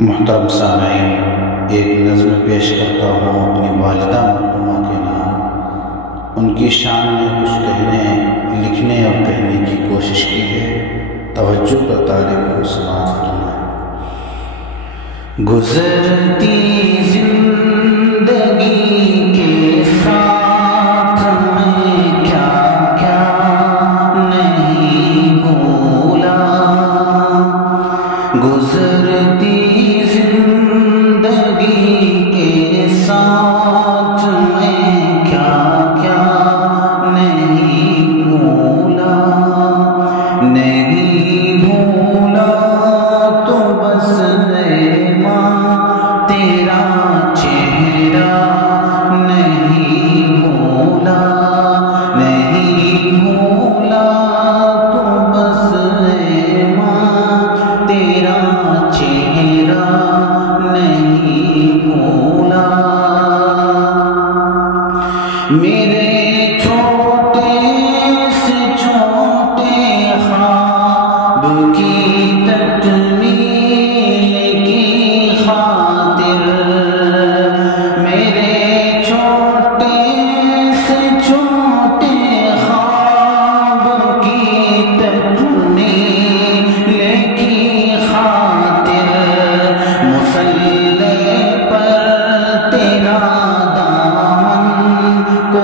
محترم سامعین، ایک نظم پیش کرتا ہوں اپنی والدہ مرحومہ کے نام۔ ان کی شان میں کچھ کہنے، لکھنے اور کہنے کی کوشش کی ہے، توجہ کا طالب ہوں، سماعت فرمائیں۔ گزرتی زندگی کے ساتھ میں کیا کیا نہیں بھولا، گزرتی زندگی کے ساتھ میں کیا کیا نہیں بھولا، نہیں بھولا تو بس تیرا چہرہ نہیں بھولا، نہیں بھولا تو بس تیرا چہرہ نہیں بھولا۔ میرے چھوٹے سے چھوٹے خواب کی تکمیل کی خاطر، میرے چھوٹے سے چھوٹے خواب کی تکمیل کی خاطر، مصلی پر تیرا دامن کو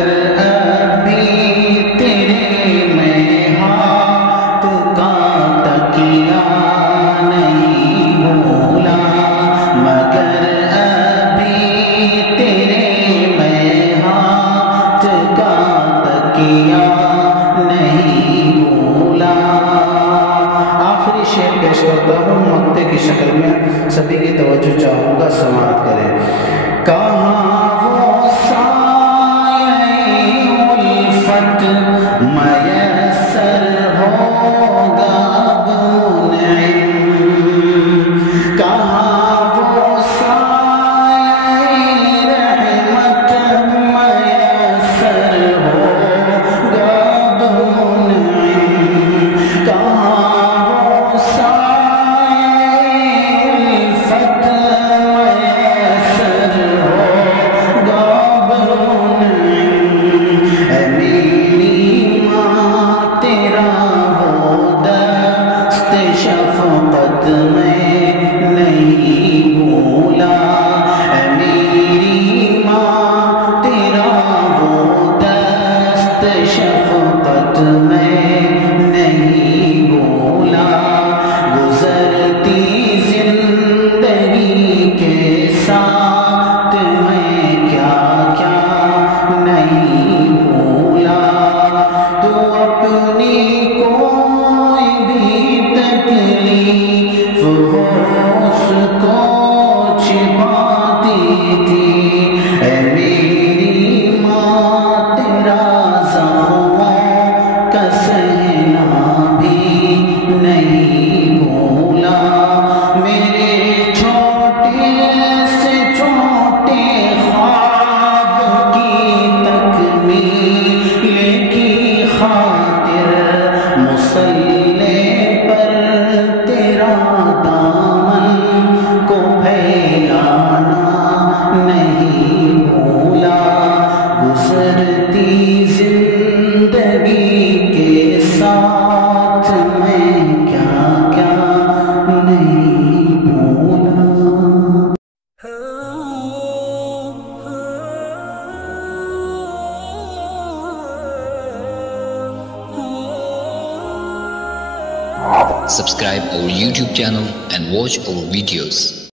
مگر ابھی تیرے میں ہاتھ کا تکیا نہیں بھولا، مگر ابھی تیرے میں ہاتھ کا تکیا نہیں بھولا۔ آخری شعر پیش کرتا ہوں مقطع کی شکل میں، سبھی کی توجہ چاہوں گا، سماعت کریں۔ کہاں وہ سایہ الفت میسر ہوگا اب منعم، کہاں وہ سایہ رحمت میسر ہوگا اب منعم، کہاں وہ سایہ الفت میسر ہوگا اب منعم۔ اے میری ماں تیرا وہ دست شفقت میں نہیں بھولا، اے میری ماں تیرا وہ دست شفقت میں نہیں بھولا۔ گزرتی زندگی کے ساتھ میں کیا کیا نہیں بھولا، تو اپنی کوئی بھی تکلیف ہو اس کو چھپاتی تھی، اے میری ماں تیرا زخموں کا سہنا بھی نہیں بھولا، میرے چھوٹے سے چھوٹے خواب کی تکمیل کی خاطر مصلی پر تیرا دامن کو پھیلانا نہیں بھولا، گزرتی زندگی کے ساتھ میں کیا کیا نہیں بھولا۔ Subscribe our YouTube channel and watch our videos.